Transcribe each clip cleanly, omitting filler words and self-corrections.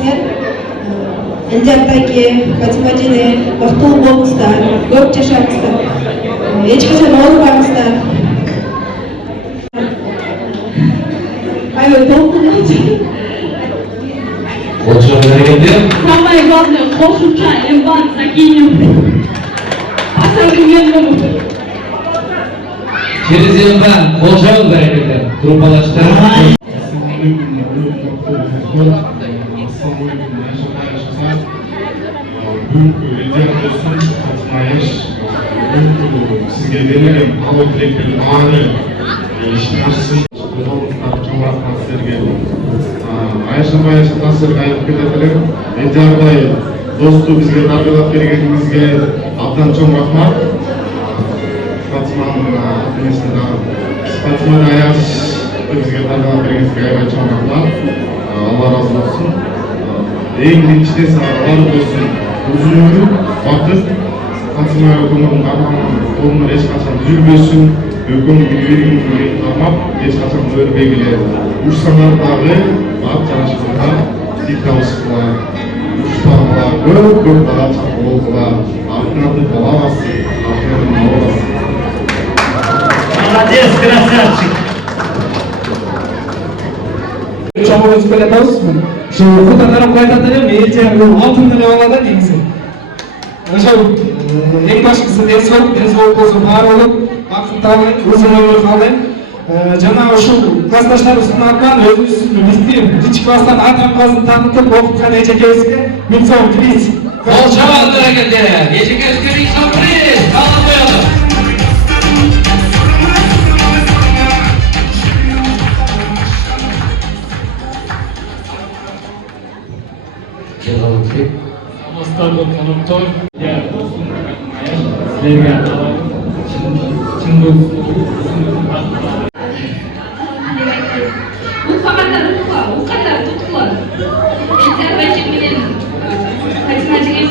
келесиңер. Энжан байке, Фатима эжене бактылуу болуңуздар, көп жашаңыздар. Эч качан оорубаңыздар. Аябай толкунат. Самое главное, кошуча, эмбан, закинем. Через эмбан, болжауыз бәрекелді. Группалаштар. Sizge verilen hava direktörü ağrı işlemesi Ayşe tasırga ayıp ketetilir. Enjarday dostu bizge tarbiyalap bергенingizге абдан чоң рахмат. Фатиманын атынесinde Фатиманы аяз bizge tarbiyalap бергенingizге аябай чоң рахмат. Allah razı olsun. Эң биринчиден сага бар болсун. Uzun ömür, vakit, Fatima Ökonom'un kolundan eş kaçan üzülmüyorsun, Ökonom bilgilerini tutmak, eş kaçan böyle belgeler. Uçsanlar dağı, bağ çalışmalar, dikkavuskılar, uçtanlar, көп bala çapı oldular, артынады балавасы, артынады мауасы. Молодец, красавчик! Чоңуңуз келе атабызбы? Şu Kutlardan koyatlarım, Elçen altın lira olada değilse. Şu en başkası densizlik olsun, var olup, vakıttalı, uzun ömür kaldı. Cana şu klastaşlar üstüne atman, özümüz isteyim. Hiç klastan adam kazını tanıtıp, okutkan Ecekeviz'e, Minson Kriz. Bolşavat hareketi, Ecekeviz'e Minson Kriz, kalın koyalım. Самостарда қонақтар, сіздерге шын Ufaklar tutkular. Enjar bayke менен Фатима эжеге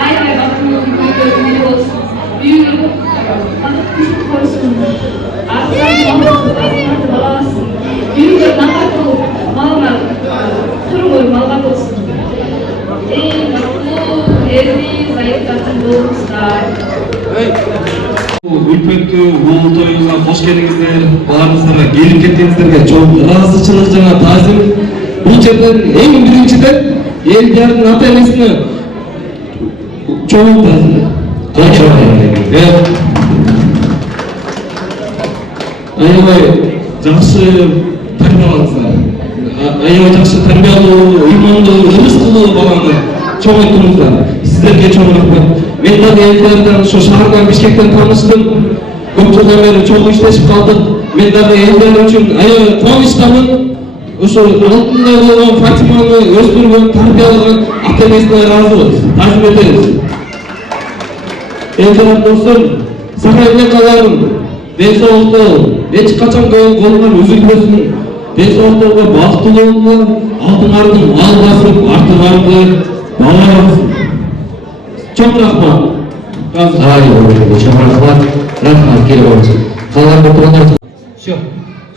аябай бактылуу күнү болсун. Үйүңөр бакыт күчү койсун. Артынан баласы. Үйүңөр нахаттуу малга тургуй малга болсун. Үлпөттүү уул тоюңузга кош келиңиздер, баарыңыздарга келип кеткениңиздерге чоң ыраазычылык жана таазим. Бул жерден эң биринчиден элдердин ата энесине чоң таазим. Аябай жакшы тарбиялаңыздар. Аябай жакшы тарбиялуу, ыймандуу, ырыскылуу баланы чоң айттыңыздар. Сіздерге чоң рахмат. Мен дагы элдерден, ошо шаардан Бишкектен тааныштым. Көп жылдан бери чоң иштешип калдык. Мен дагы элдер үчүн аябай кубанычтамын. Ошо алдында болгон Фатиманы өстүргөн, тарбиялаган ата энесине ыраазыбыз. Таазим этебиз. Элдер достор, сага эмне кааларым? Ден соолукта эч качан колуңан үзүлбөсүн. Ден соолукта бактылуу болуңар, алдыңарды мал басып, артыңарды бала басып. Чоң рахмат. Чоң рахмат. Рахмат, келіп олыңыз. Қалған бір тұрғандар. Все,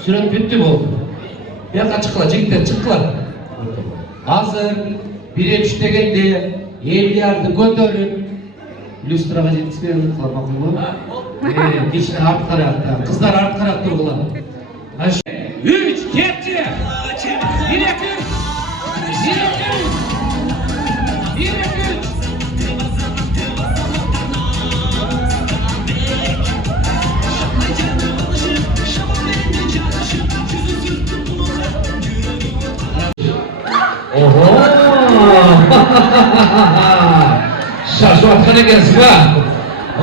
сүрет бүтті болды. Бияққа чыққыла, жігіттер чыққыла. Азыр, 1-3 дегенде, елдерді көтеріп, люстраға жетіспейді қалмақын ғой. Кешіне арт қарақта, қыздар арт қарақ тұрғыла. 3, кетті! 1-2! Шашуатқан екенсіз ба?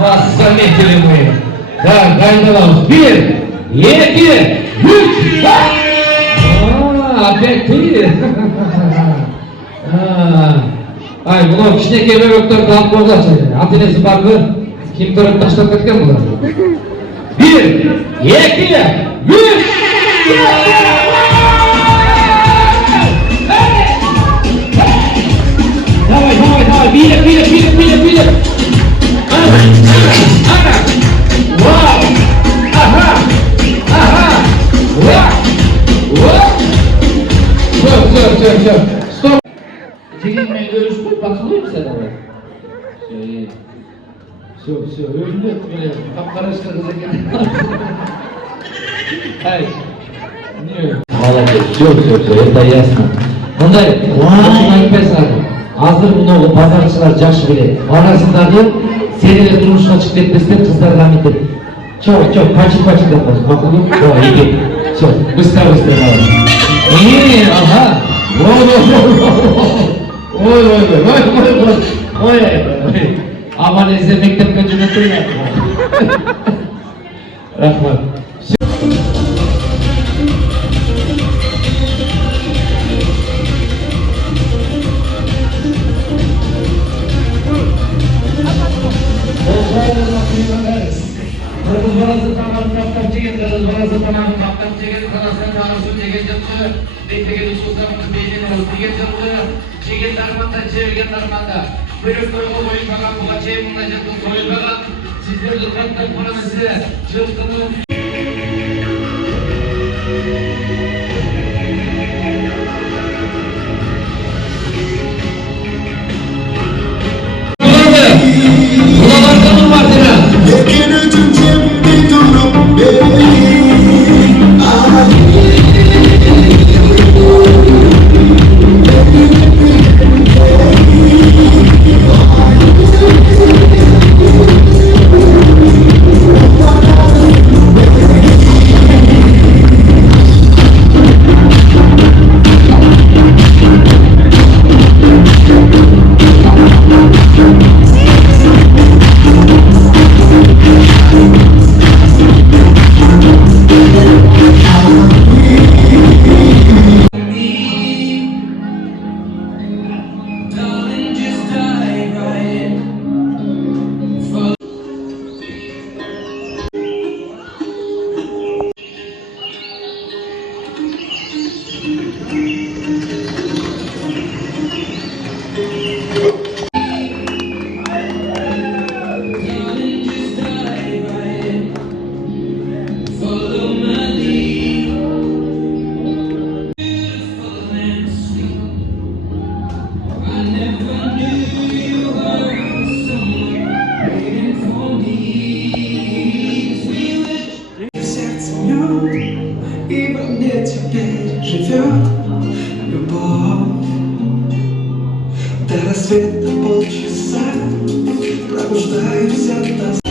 Вас заметили мы. Так, дайындаламыз. 1, 2, 3. Опять ты? Ай, мынау кішінекей бөбектерді алып қойғылашы. Ата енесі бар ғой, киім төріп таштап кеткен бұлар. 1, 2, 3. Давай, билет. Ага. Вау. Ага. Вау. Все. Стоп. Seninle görüşmek bakılıyor mu sana? Все, öldü. Böyle kapkaraşka kıza geldi. Hayır. Niye? Молодец, все, это ясно. Мындай, ушуна айтпайсың азыр. Азыр мына базарчылар жакшы билет. Арасындагы сенелер турмушка чыгып кетпестен кыздарга мынтип. Чо, пачи деп коюш. Макулу? Иди. Все, быстро давай. Ага. Ой. Аман эзе мектепке жөнөтүлгөн. Рахмат. Kırmızı tamamı kaptan çekin, kırmızı tamamı kaptan çekin, kanasını tanrısı çekin çıktı. Beklegen usullarımız beynini çekin çıktı. Çekin darmanda. Bölük kırığı boyunbağa buğa çeyimuna çıktı soyulbağa. Sizlerle kaptan konumuzı çıktınız. Buralarda var değil mi? И во мне теперь живет любовь. До рассвета полчаса пробуждаюсь от тоски.